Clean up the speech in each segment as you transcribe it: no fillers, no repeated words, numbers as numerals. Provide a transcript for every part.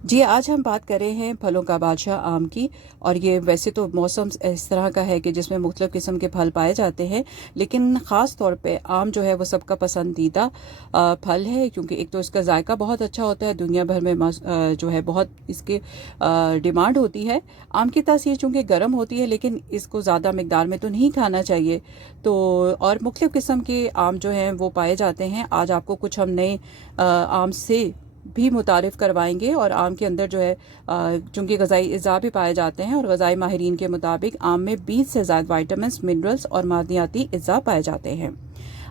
جی آج ہم بات کر رہے ہیں پھلوں کا بادشاہ آم کی، اور یہ ویسے تو موسم اس طرح کا ہے کہ جس میں مختلف قسم کے پھل پائے جاتے ہیں، لیکن خاص طور پہ آم جو ہے وہ سب کا پسندیدہ پھل ہے، کیونکہ ایک تو اس کا ذائقہ بہت اچھا ہوتا ہے، دنیا بھر میں جو ہے بہت اس کی ڈیمانڈ ہوتی ہے۔ آم کی تاثیر چونکہ گرم ہوتی ہے، لیکن اس کو زیادہ مقدار میں تو نہیں کھانا چاہیے، تو اور مختلف قسم کے آم جو ہیں وہ پائے جاتے ہیں۔ آج آپ کو کچھ ہم نئے آم سے بھی متعارف کروائیں گے، اور آم کے اندر جو ہے چونکہ غذائی اجزاء بھی پائے جاتے ہیں، اور غذائی ماہرین کے مطابق آم میں 20 سے زائد وائٹامنس، منرلز اور معدنیاتی اجزاء پائے جاتے ہیں۔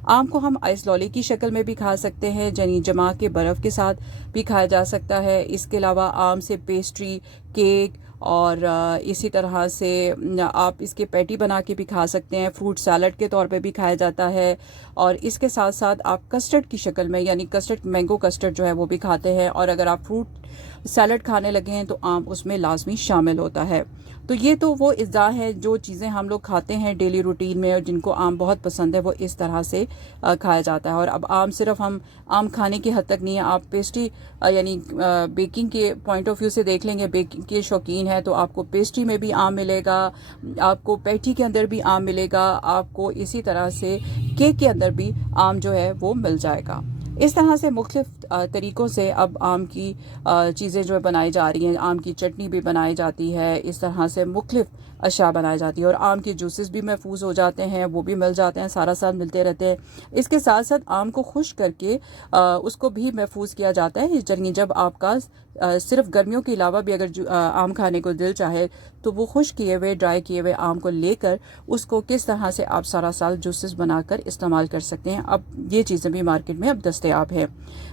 آم کو ہم آئس لولی کی شکل میں بھی کھا سکتے ہیں، یعنی جما کے برف کے ساتھ بھی کھایا جا سکتا ہے۔ اس کے علاوہ آم سے پیسٹری، کیک اور اسی طرح سے آپ اس کے پیٹی بنا کے بھی کھا سکتے ہیں، فروٹ سیلڈ کے طور پہ بھی کھایا جاتا ہے، اور اس کے ساتھ ساتھ آپ کسٹرڈ کی شکل میں، یعنی کسٹرڈ، مینگو کسٹرڈ جو ہے وہ بھی کھاتے ہیں، اور اگر آپ فروٹ سیلڈ کھانے لگے ہیں تو آم اس میں لازمی شامل ہوتا ہے۔ تو یہ تو وہ اجزاء ہیں جو چیزیں ہم لوگ کھاتے ہیں ڈیلی روٹین میں، اور جن کو آم بہت پسند ہے، وہ اس طرح سے کھایا جاتا ہے۔ اور اب آم صرف ہم آم کھانے کی حد تک نہیں ہے، آپ پیسٹری یعنی بیکنگ کے پوائنٹ آف ویو سے دیکھ لیں گے، بیکنگ کے شوقین ہے تو آپ کو پیسٹری میں بھی آم ملے گا، آپ کو پیٹی کے اندر بھی آم ملے گا، آپ کو اسی طرح سے کیک کے اندر بھی آم جو ہے وہ مل جائے گا۔ اس طرح سے مختلف طریقوں سے اب آم کی چیزیں جو بنائی جا رہی ہیں، آم کی چٹنی بھی بنائی جاتی ہے، اس طرح سے مختلف اشیاء بنائی جاتی ہے، اور آم کے جوسز بھی محفوظ ہو جاتے ہیں، وہ بھی مل جاتے ہیں، سارا سال ملتے رہتے ہیں۔ اس کے ساتھ ساتھ آم کو خشک کر کے اس کو بھی محفوظ کیا جاتا ہے، یعنی جب آپ کا صرف گرمیوں کے علاوہ بھی اگر آم کھانے کو دل چاہے تو وہ خشک کیے ہوئے، ڈرائی کیے ہوئے آم کو لے کر اس کو کس طرح سے آپ سارا سال جوسز بنا کر استعمال کر سکتے ہیں۔ اب یہ چیزیں بھی مارکیٹ میں اب دستیاب ہیں۔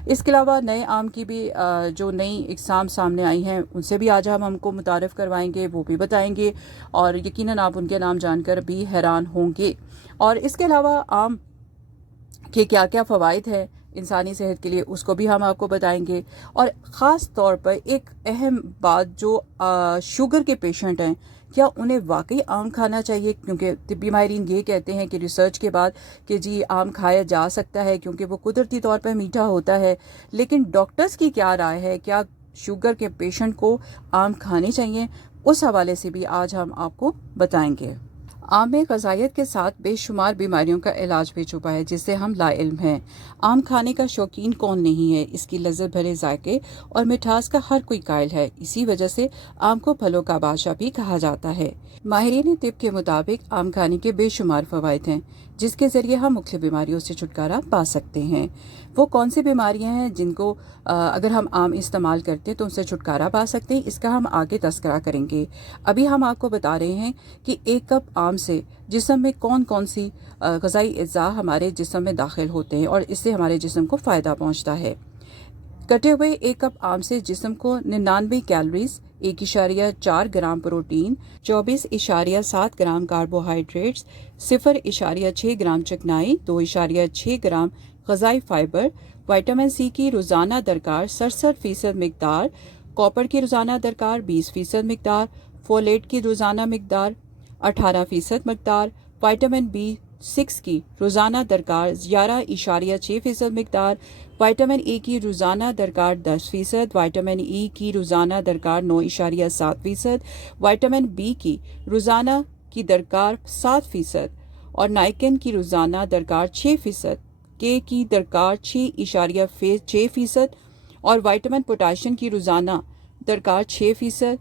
اس کے علاوہ نئے آم کی بھی جو نئی اقسام سامنے آئی ہیں، ان سے بھی آج ہم کو متعارف کروائیں گے، وہ بھی بتائیں گے، اور یقیناً آپ ان کے نام جان کر بھی حیران ہوں گے۔ اور اس کے علاوہ آم کہ کیا کیا فوائد ہیں انسانی صحت کے لیے، اس کو بھی ہم آپ کو بتائیں گے۔ اور خاص طور پر ایک اہم بات، جو شوگر کے پیشنٹ ہیں، کیا انہیں واقعی آم کھانا چاہیے؟ کیونکہ طبی ماہرین یہ کہتے ہیں کہ ریسرچ کے بعد کہ جی آم کھایا جا سکتا ہے کیونکہ وہ قدرتی طور پر میٹھا ہوتا ہے، لیکن ڈاکٹرز کی کیا رائے ہے، کیا شوگر کے پیشنٹ کو آم کھانے چاہیے؟ اس حوالے سے بھی آج ہم آپ کو بتائیں گے۔ آم میں غذائیت کے ساتھ بے شمار بیماریوں کا علاج بھی چھپا ہے، جس سے ہم لا علم ہیں۔ آم کھانے کا شوقین کون نہیں ہے؟ اس کی لذت بھرے ذائقے اور مٹھاس کا ہر کوئی قائل ہے، اسی وجہ سے آم کو پھلوں کا بادشاہ بھی کہا جاتا ہے۔ ماہرین طب کے مطابق آم کھانے کے بے شمار فوائد ہیں، جس کے ذریعے ہم مختلف بیماریوں سے چھٹکارا پا سکتے ہیں۔ وہ کون سی بیماریاں ہیں جن کو اگر ہم آم استعمال کرتے ہیں تو ان سے چھٹکارا پا سکتے ہیں؟ اس کا ہم آگے تذکرہ کریں گے۔ ابھی ہم آپ کو بتا رہے ہیں کہ ایک کپ آم سے جسم میں کون کون سی غذائی اجزاء ہمارے جسم میں داخل ہوتے ہیں، اور اس سے ہمارے جسم کو فائدہ پہنچتا ہے۔ کٹے ہوئے ایک کپ آم سے جسم کو 99 calories, 1.4 gram protein, 24.7 gram carbohydrates, 0.6 gram چکنائی، 2.6 گرام غذائی فائبر، وائٹامن سی کی روزانہ درکار 67% مقدار، کاپر کی روزانہ درکار 20% مقدار، فولیٹ کی روزانہ مقدار 18% مقدار، وائٹامن B6 کی روزانہ درکار 11.6% مقدار، وائٹامن اے کی روزانہ درکار 10%، وائٹامن ای کی روزانہ درکار 9.7%، وائٹامن بی کی روزانہ کی درکار 7%، اور نائکن کی روزانہ درکار 6%، کے کی درکار 6.6%، اور وائٹامن پوٹاشیم کی روزانہ درکار 6%،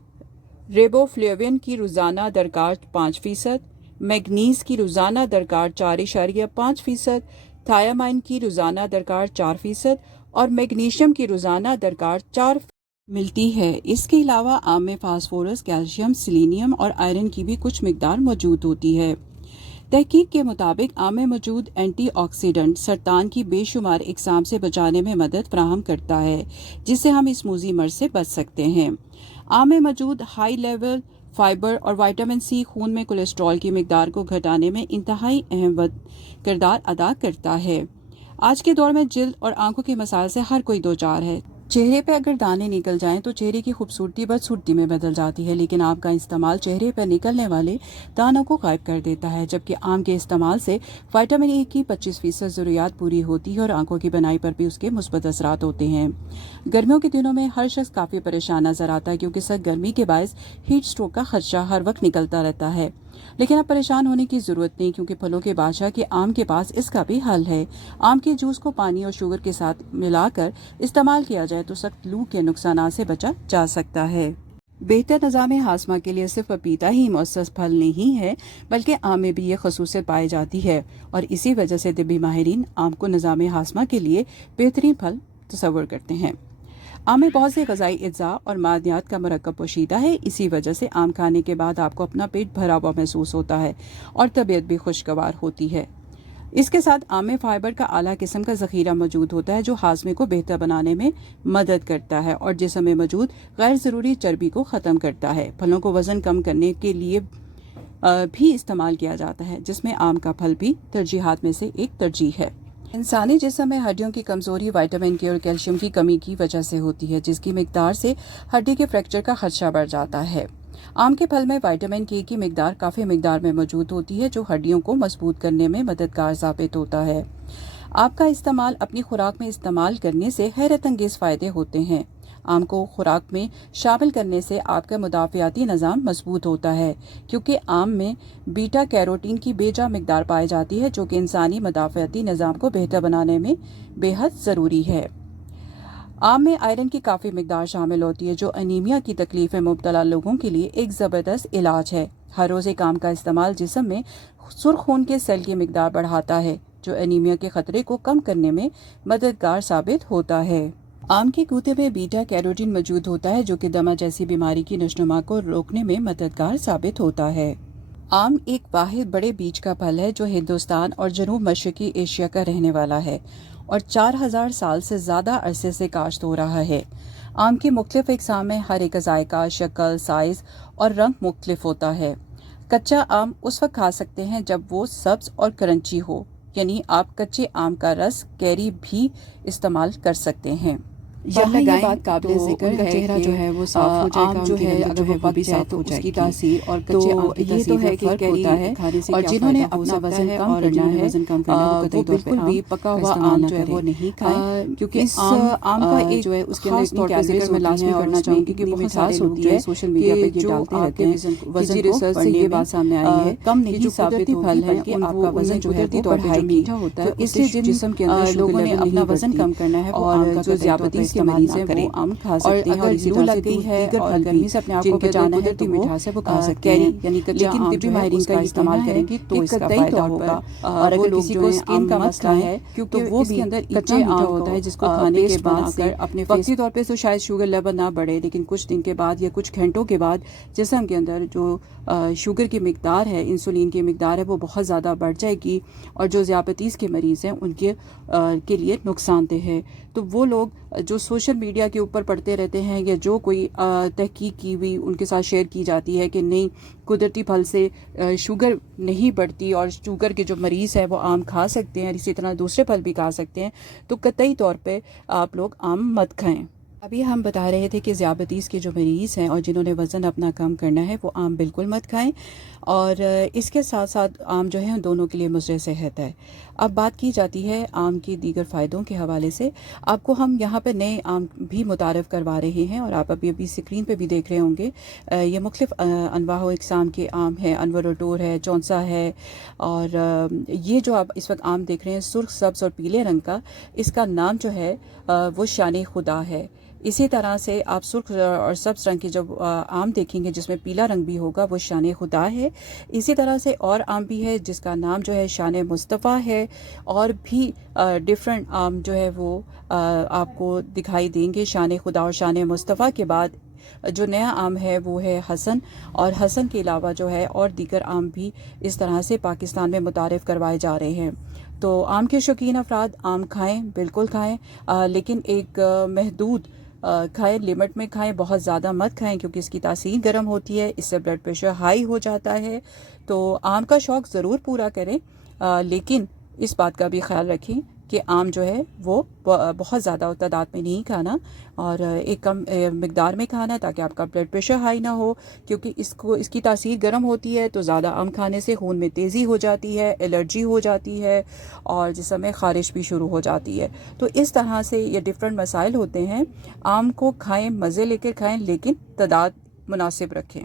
ریبو فلیوین کی روزانہ درکار 5%، میگنیز کی روزانہ درکار 4.5%، تھایامائن کی روزانہ درکار 4%، اور میگنیشیم کی روزانہ درکار 4% ملتی ہے۔ اس کے علاوہ آم میں فاسفورس، کیلشیم، سیلینیم اور آئرن کی بھی کچھ مقدار موجود ہوتی ہے۔ تحقیق کے مطابق آم میں موجود اینٹی آکسیڈنٹ سرطان کی بے شمار اقسام سے بچانے میں مدد فراہم کرتا ہے، جس سے ہم اس موذی مرض سے بچ سکتے ہیں۔ آم میں موجود ہائی لیول فائبر اور وائٹامن سی خون میں کولیسٹرول کی مقدار کو گھٹانے میں انتہائی اہم کردار ادا کرتا ہے۔ آج کے دور میں جلد اور آنکھوں کے مسائل سے ہر کوئی دوچار ہے۔ چہرے پہ اگر دانے نکل جائیں تو چہرے کی خوبصورتی بدصورتی میں بدل جاتی ہے، لیکن آم کا استعمال چہرے پر نکلنے والے دانوں کو غائب کر دیتا ہے، جبکہ آم کے استعمال سے وٹامن اے کی 25% ضروریات پوری ہوتی ہے اور آنکھوں کی بنائی پر بھی اس کے مثبت اثرات ہوتے ہیں۔ گرمیوں کے دنوں میں ہر شخص کافی پریشان نظر آتا ہے کیونکہ سخت گرمی کے باعث ہیٹ سٹروک کا خدشہ ہر وقت نکلتا رہتا ہے، لیکن اب پریشان ہونے کی ضرورت نہیں کیونکہ پھلوں کے بادشاہ کے آم کے پاس اس کا بھی حل ہے۔ آم کے جوس کو پانی اور شوگر کے ساتھ ملا کر استعمال کیا جائے تو سخت لو کے نقصانات سے بچا جا سکتا ہے۔ بہتر نظام ہاضمہ کے لیے صرف پپیتا ہی مؤثر پھل نہیں ہے بلکہ آم میں بھی یہ خصوصیت پائی جاتی ہے، اور اسی وجہ سے طبی ماہرین آم کو نظام ہاضمہ کے لیے بہترین پھل تصور کرتے ہیں۔ آم میں بہت سے غذائی اجزاء اور معدنیات کا مرکب پوشیدہ ہے، اسی وجہ سے آم کھانے کے بعد آپ کو اپنا پیٹ بھرا ہوا محسوس ہوتا ہے اور طبیعت بھی خوشگوار ہوتی ہے۔ اس کے ساتھ آم میں فائبر کا اعلیٰ قسم کا ذخیرہ موجود ہوتا ہے جو ہاضمے کو بہتر بنانے میں مدد کرتا ہے اور جسم میں موجود غیر ضروری چربی کو ختم کرتا ہے۔ پھلوں کو وزن کم کرنے کے لیے بھی استعمال کیا جاتا ہے، جس میں آم کا پھل بھی ترجیحات میں سے ایک ترجیح ہے۔ انسانی جسم میں ہڈیوں کی کمزوری وٹامن کے اور کیلشیم کی کمی کی وجہ سے ہوتی ہے، جس کی مقدار سے ہڈی کے فریکچر کا خدشہ بڑھ جاتا ہے۔ آم کے پھل میں وٹامن کے کی مقدار کافی مقدار میں موجود ہوتی ہے جو ہڈیوں کو مضبوط کرنے میں مددگار ثابت ہوتا ہے۔ آم کا استعمال اپنی خوراک میں استعمال کرنے سے حیرت انگیز فائدے ہوتے ہیں۔ آم کو خوراک میں شامل کرنے سے آپ کا مدافعاتی نظام مضبوط ہوتا ہے کیونکہ آم میں بیٹا کیروٹین کی بے جا مقدار پائی جاتی ہے جو کہ انسانی مدافعاتی نظام کو بہتر بنانے میں بے حد ضروری ہے۔ آم میں آئرن کی کافی مقدار شامل ہوتی ہے جو انیمیا کی تکلیف میں مبتلا لوگوں کے لیے ایک زبردست علاج ہے۔ ہر روز ایک آم کا استعمال جسم میں سرخ خون کے سیل کی مقدار بڑھاتا ہے جو انیمیا کے خطرے کو کم کرنے میں مددگار ثابت ہوتا ہے۔ آم کے گوتے میں بیٹا کیروٹین موجود ہوتا ہے جو کہ دمہ جیسی بیماری کی نشوونما کو روکنے میں مددگار ثابت ہوتا ہے۔ آم ایک واحد بڑے بیج کا پھل ہے جو ہندوستان اور جنوب مشرقی ایشیا کا رہنے والا ہے اور 4000 سال سے زیادہ عرصے سے کاشت ہو رہا ہے۔ آم کی مختلف اقسام میں ہر ایک کا ذائقہ، شکل، سائز اور رنگ مختلف ہوتا ہے۔ کچا آم اس وقت کھا سکتے ہیں جب وہ سبز اور کرنچی ہو، یعنی آپ کچے آم کا رس کیری بھی استعمال کر سکتے ہیں۔ یہاں یہ بات قابل ذکر ہے چہرہ جو ہے وہ صاف ہو جائے گا، آم جو ہے اگر وہ پک جائے تو اس کی تاثیر اور کچے آم کی تاثیر میں فرق ہوتا ہے، اور جنہوں نے اپنا وزن کم کرنا ہے وہ بالکل بھی پکا ہوا آم جو ہے وہ نہیں کھائیں کیونکہ اس آم کا ایک جو ہے اس کے اندر اتنی کیلوریز میں لازمی کرنا چاہوں گی کہ مٹھاس ہوتی ہے سوشل میڈیا پہ یہ ڈالتے رہتے ہیں وزن ریسرچ سے یہ بات سامنے آئی ہے کم نہیں ثابت ہوگی بلکہ آپ کا وزن جو ہے وہ بڑھائے گی، تو اس سے جن جسم کے اندر لوگوں نے اپنا وزن کم کرنا ہے اور جو ذیابطیس کے مریض ہیں وہ آم کھا سکتے ہیں، اور اگر لو لگ گئی ہے اور گرمی سے اپنے آپ کو بچانا ہے تو مٹھاس ہے وہ کھا سکتے ہیں، یعنی لیکن طبی ماہرین کا استعمال کریں گی تو اس کا فائدہ ہوگا۔ اور اگر کسی کو اسکن کا مسئلہ ہے کیونکہ وہ بھی کچے آم ہوتا ہے جس کو کھانے کے بعد سے اپنے وقتی طور پہ تو شاید شوگر لیول نہ بڑھے لیکن کچھ دن کے بعد یا کچھ گھنٹوں کے بعد جسم کے اندر جو شوگر کی مقدار ہے، انسولین کی مقدار ہے وہ بہت زیادہ بڑھ جائے گی، اور جو ذیابطیس کے مریض ہیں ان کے لیے نقصان دہ ہے۔ تو وہ لوگ جو سوشل میڈیا کے اوپر پڑھتے رہتے ہیں یا جو کوئی تحقیق کی ہوئی ان کے ساتھ شیئر کی جاتی ہے کہ نہیں قدرتی پھل سے شوگر نہیں بڑھتی اور شوگر کے جو مریض ہے وہ آم کھا سکتے ہیں اور اسی طرح دوسرے پھل بھی کھا سکتے ہیں، تو قطعی طور پہ آپ لوگ آم مت کھائیں۔ ابھی ہم بتا رہے تھے کہ ذیابطیس کے جو مریض ہیں اور جنہوں نے وزن اپنا کم کرنا ہے وہ آم بالکل مت کھائیں، اور اس کے ساتھ ساتھ آم جو ہے دونوں کے لیے مضر صحت ہے۔ اب بات کی جاتی ہے آم کی دیگر فائدوں کے حوالے سے، آپ کو ہم یہاں پہ نئے آم بھی متعارف کروا رہے ہیں اور آپ ابھی اسکرین پہ بھی دیکھ رہے ہوں گے، یہ مختلف انواع و اقسام کے آم ہیں، انور و ٹور ہے، چونسا ہے، اور یہ جو آپ اس وقت آم دیکھ رہے ہیں سرخ، سبز اور پیلے رنگ کا، اس کا نام جو ہے وہ شان خدا ہے۔ اسی طرح سے آپ سرخ اور سبز رنگ کی جب آم دیکھیں گے جس میں پیلا رنگ بھی ہوگا وہ شان خدا ہے۔ اسی طرح سے اور آم بھی ہے جس کا نام جو ہے شان مصطفیٰ ہے، اور بھی ڈیفرنٹ آم جو ہے وہ آپ کو دکھائی دیں گے شان خدا اور شان مصطفیٰ کے بعد۔ جو نیا آم ہے وہ ہے حسن، اور حسن کے علاوہ جو ہے اور دیگر آم بھی اس طرح سے پاکستان میں متعارف کروائے جا رہے ہیں۔ تو آم کے شوقین افراد آم کھائیں، بالکل کھائیں، لیکن ایک محدود کھائیں، لمٹ میں کھائیں، بہت زیادہ مت کھائیں کیونکہ اس کی تاثیر گرم ہوتی ہے، اس سے بلڈ پریشر ہائی ہو جاتا ہے۔ تو آم کا شوق ضرور پورا کریں، لیکن اس بات کا بھی خیال رکھیں کہ آم جو ہے وہ بہت زیادہ تعداد میں نہیں کھانا اور ایک کم مقدار میں کھانا ہے تاکہ آپ کا بلڈ پریشر ہائی نہ ہو، کیونکہ اس کی تاثیر گرم ہوتی ہے تو زیادہ آم کھانے سے خون میں تیزی ہو جاتی ہے، الرجی ہو جاتی ہے اور جسم میں خارش بھی شروع ہو جاتی ہے۔ تو اس طرح سے یہ ڈفرینٹ مسائل ہوتے ہیں۔ آم کو کھائیں، مزے لے کے کھائیں، لیکن تعداد مناسب رکھیں۔